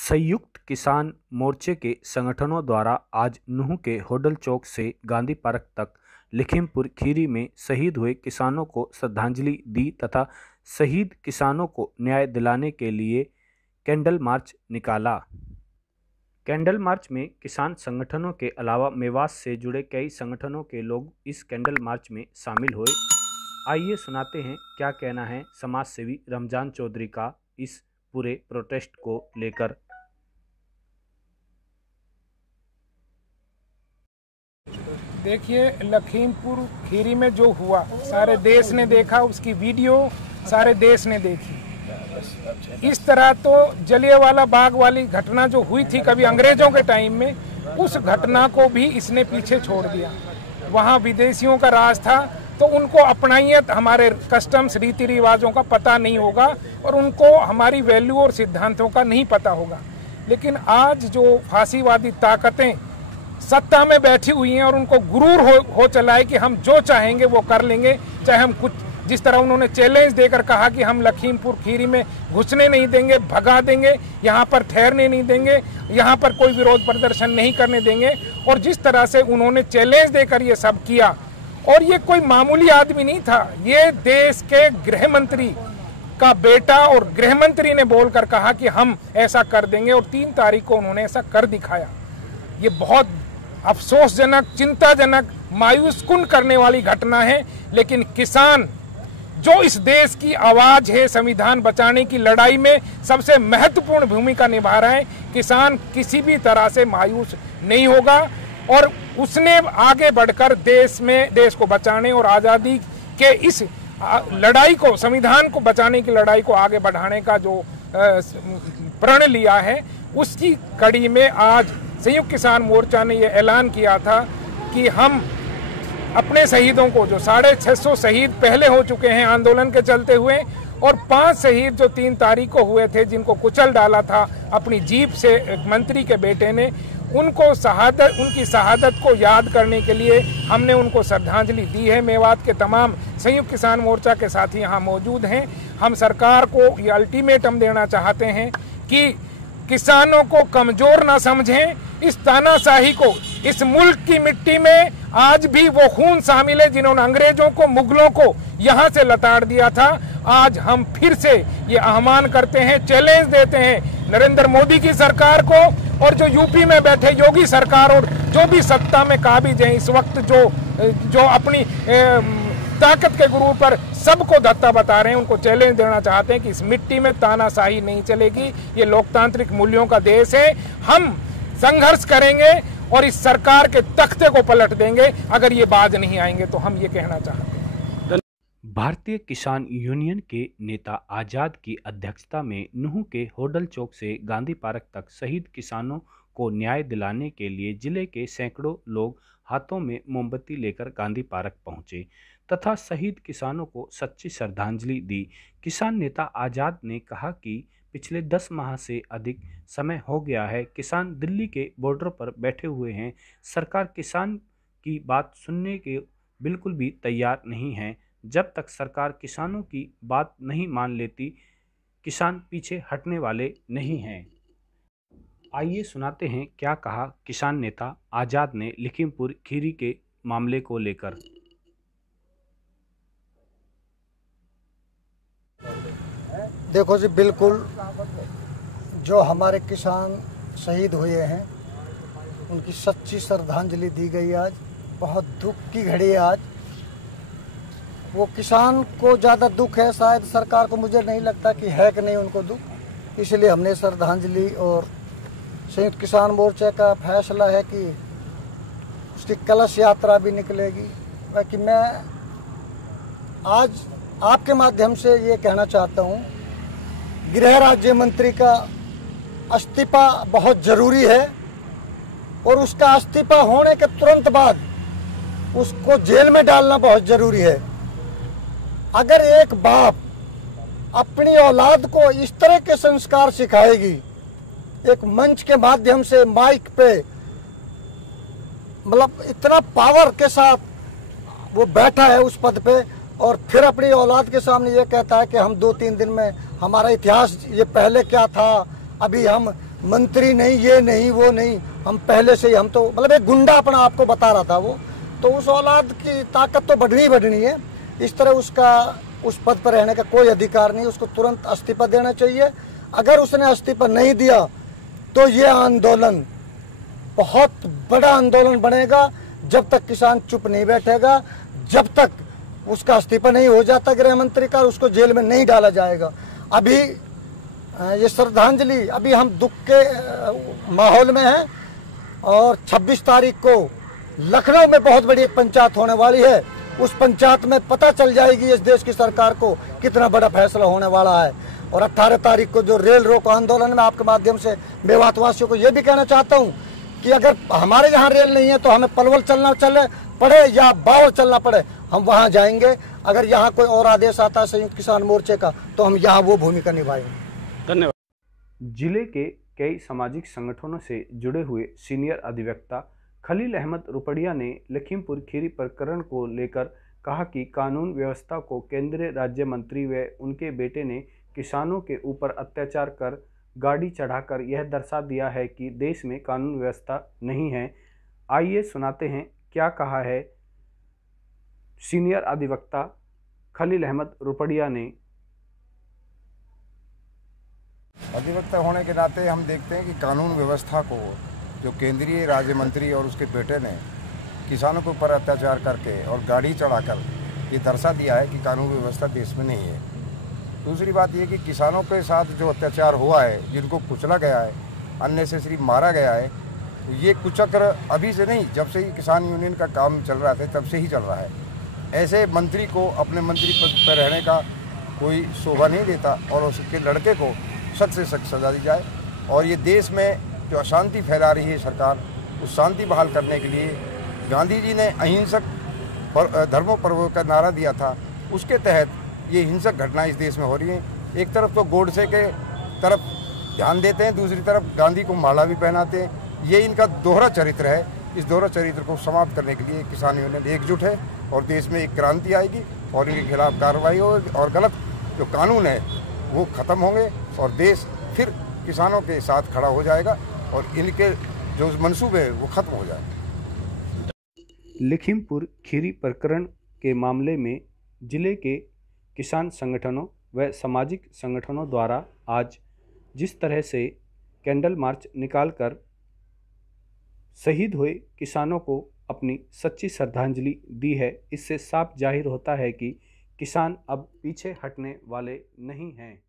संयुक्त किसान मोर्चे के संगठनों द्वारा आज नूंह के होडल चौक से गांधी पार्क तक लखीमपुर खीरी में शहीद हुए किसानों को श्रद्धांजलि दी तथा शहीद किसानों को न्याय दिलाने के लिए कैंडल मार्च निकाला। कैंडल मार्च में किसान संगठनों के अलावा मेवात से जुड़े कई संगठनों के लोग इस कैंडल मार्च में शामिल हुए। आइए सुनाते हैं क्या कहना है समाज सेवी रमजान चौधरी का इस पूरे प्रोटेस्ट को लेकर। देखिए, लखीमपुर खीरी में जो हुआ सारे देश ने देखा, उसकी वीडियो सारे देश ने देखी। इस तरह तो जलियांवाला बाग वाली घटना जो हुई थी कभी अंग्रेजों के टाइम में, उस घटना को भी इसने पीछे छोड़ दिया। वहाँ विदेशियों का राज था तो उनको अपनाइयत हमारे कस्टम्स रीति रिवाजों का पता नहीं होगा और उनको हमारी वैल्यू और सिद्धांतों का नहीं पता होगा। लेकिन आज जो फांसीवादी ताकतें सत्ता में बैठी हुई हैं और उनको गुरूर हो चला है कि हम जो चाहेंगे वो कर लेंगे, चाहे हम कुछ, जिस तरह उन्होंने चैलेंज देकर कहा कि हम लखीमपुर खीरी में घुसने नहीं देंगे, भगा देंगे, यहाँ पर ठहरने नहीं देंगे, यहाँ पर कोई विरोध प्रदर्शन नहीं करने देंगे, और जिस तरह से उन्होंने चैलेंज देकर ये सब किया। और ये कोई मामूली आदमी नहीं था, ये देश के गृह मंत्री का बेटा, और गृह मंत्री ने बोलकर कहा कि हम ऐसा कर देंगे और 3 तारीख को उन्होंने ऐसा कर दिखाया। ये बहुत अफसोसजनक, चिंताजनक, मायूसकुन करने वाली घटना है। लेकिन किसान जो इस देश की आवाज है, संविधान बचाने की लड़ाई में सबसे महत्वपूर्ण भूमिका निभा रहा है, किसान किसी भी तरह से मायूस नहीं होगा और उसने आगे बढ़कर देश को बचाने और आज़ादी के इस लड़ाई को, संविधान को बचाने की लड़ाई को आगे बढ़ाने का जो प्रण लिया है, उसकी कड़ी में आज संयुक्त किसान मोर्चा ने यह ऐलान किया था कि हम अपने शहीदों को, जो 650 शहीद पहले हो चुके हैं आंदोलन के चलते हुए, और 5 शहीद जो 3 तारीख को हुए थे, जिनको कुचल डाला था अपनी जीप से एक मंत्री के बेटे ने, उनकी शहादत को याद करने के लिए हमने उनको श्रद्धांजलि दी है। मेवात के तमाम संयुक्त किसान मोर्चा के साथी यहाँ मौजूद हैं। हम सरकार को ये अल्टीमेटम देना चाहते हैं कि किसानों को कमजोर ना समझें। इस तानाशाही को, इस मुल्क की मिट्टी में आज भी वो खून शामिल है जिन्होंने अंग्रेजों को, मुगलों को यहाँ से लताड़ दिया था। आज हम फिर से ये आह्वान करते हैं, चैलेंज देते हैं नरेंद्र मोदी की सरकार को, और जो यूपी में बैठे योगी सरकार और जो भी सत्ता में काबिज हैं इस वक्त, जो अपनी ताकत के गुरूर पर सबको धत्ता बता रहे हैं, उनको चैलेंज देना चाहते हैं कि इस मिट्टी में तानाशाही नहीं चलेगी। ये लोकतांत्रिक मूल्यों का देश है। हम संघर्ष करेंगे और इस सरकार के तख्ते को पलट देंगे अगर ये बाज नहीं आएंगे, तो हम ये कहना चाहते हैं। भारतीय किसान यूनियन के नेता आजाद की अध्यक्षता में नूंह के होडल चौक से गांधी पार्क तक शहीद किसानों को न्याय दिलाने के लिए जिले के सैकड़ों लोग हाथों में मोमबत्ती लेकर गांधी पार्क पहुंचे तथा शहीद किसानों को सच्ची श्रद्धांजलि दी। किसान नेता आजाद ने कहा कि पिछले 10 माह से अधिक समय हो गया है, किसान दिल्ली के बॉर्डर पर बैठे हुए हैं। सरकार किसान की बात सुनने के बिल्कुल भी तैयार नहीं है। जब तक सरकार किसानों की बात नहीं मान लेती, किसान पीछे हटने वाले नहीं हैं। आइए सुनाते हैं क्या कहा किसान नेता आजाद ने लखीमपुर खीरी के मामले को लेकर। देखो जी, बिल्कुल जो हमारे किसान शहीद हुए हैं उनकी सच्ची श्रद्धांजलि दी गई। आज बहुत दुख की घड़ी है। आज वो किसान को ज़्यादा दुख है, शायद सरकार को मुझे नहीं लगता कि है कि नहीं उनको दुख, इसलिए हमने श्रद्धांजलि, और संयुक्त किसान मोर्चे का फैसला है कि उसकी कलश यात्रा भी निकलेगी। बाकी मैं आज आपके माध्यम से ये कहना चाहता हूँ, गृह राज्य मंत्री का इस्तीफा बहुत ज़रूरी है और उसका इस्तीफा होने के तुरंत बाद उसको जेल में डालना बहुत ज़रूरी है। अगर एक बाप अपनी औलाद को इस तरह के संस्कार सिखाएगी, एक मंच के माध्यम से, माइक पे, मतलब इतना पावर के साथ वो बैठा है उस पद पे, और फिर अपनी औलाद के सामने ये कहता है कि हम 2-3 दिन में, हमारा इतिहास ये पहले क्या था, अभी हम मंत्री नहीं, ये नहीं, वो नहीं, हम पहले से ही, हम तो मतलब एक गुंडा अपना आपको बता रहा था वो। तो उस औलाद की ताकत तो बढ़नी ही बढ़नी है। इस तरह उसका उस पद पर रहने का कोई अधिकार नहीं, उसको तुरंत इस्तीफा देना चाहिए। अगर उसने इस्तीफा नहीं दिया तो ये आंदोलन बहुत बड़ा आंदोलन बनेगा। जब तक किसान चुप नहीं बैठेगा, जब तक उसका इस्तीफा नहीं हो जाता गृह मंत्री का, उसको जेल में नहीं डाला जाएगा। अभी ये श्रद्धांजलि, अभी हम दुख के माहौल में हैं और 26 तारीख को लखनऊ में बहुत बड़ी एक पंचायत होने वाली है। उस पंचायत में पता चल जाएगी इस देश की सरकार को कितना बड़ा फैसला होने वाला है। और 18 तारीख को जो रेल रोको आंदोलन में, आपके माध्यम से मेवातवासियों को यह भी कहना चाहता हूं कि अगर हमारे यहाँ रेल नहीं है तो हमें पलवल चलना पड़े या बावल चलना पड़े, हम वहाँ जाएंगे। अगर यहाँ कोई और आदेश आता है संयुक्त किसान मोर्चे का तो हम यहाँ वो भूमिका निभाएंगे। धन्यवाद। जिले के कई सामाजिक संगठनों से जुड़े हुए सीनियर अधिवक्ता खलील अहमद रुपड़िया ने लखीमपुर खीरी प्रकरण को लेकर कहा कि कानून व्यवस्था को केंद्रीय राज्य मंत्री व उनके बेटे ने किसानों के ऊपर अत्याचार कर गाड़ी चढ़ाकर यह दर्शा दिया है कि देश में कानून व्यवस्था नहीं है। आइए सुनाते हैं क्या कहा है सीनियर अधिवक्ता खलील अहमद रुपड़िया ने। अधिवक्ता होने के नाते हम देखते हैं कि कानून व्यवस्था को जो केंद्रीय राज्य मंत्री और उसके बेटे ने किसानों के ऊपर अत्याचार करके और गाड़ी चढ़ाकर ये दर्शा दिया है कि कानून व्यवस्था देश में नहीं है। दूसरी बात ये कि किसानों के साथ जो अत्याचार हुआ है, जिनको कुचला गया है, अननेसेसरी मारा गया है, तो ये कुचक्र अभी से नहीं, जब से ही किसान यूनियन का काम चल रहा था तब से ही चल रहा है। ऐसे मंत्री को अपने मंत्री पद पर रहने का कोई शोभा नहीं देता और उसके लड़के को सख्त से सख्त सजा दी जाए। और ये देश में जो अशांति फैला रही है सरकार, उस शांति बहाल करने के लिए गांधी जी ने अहिंसक धर्मों पर्वों का नारा दिया था, उसके तहत ये हिंसक घटनाएं इस देश में हो रही हैं। एक तरफ तो गोडसे के तरफ ध्यान देते हैं, दूसरी तरफ गांधी को माला भी पहनाते हैं। ये इनका दोहरा चरित्र है। इस दोहरा चरित्र को समाप्त करने के लिए किसान यूनियन एकजुट है और देश में एक क्रांति आएगी और इनके खिलाफ कार्रवाई होगी और गलत जो कानून है वो ख़त्म होंगे और देश फिर किसानों के साथ खड़ा हो जाएगा और इनके जो मंसूबे हैं वो खत्म हो जाएंगे। लखीमपुर खीरी प्रकरण के मामले में जिले के किसान संगठनों व सामाजिक संगठनों द्वारा आज जिस तरह से कैंडल मार्च निकालकर शहीद हुए किसानों को अपनी सच्ची श्रद्धांजलि दी है, इससे साफ जाहिर होता है कि किसान अब पीछे हटने वाले नहीं हैं।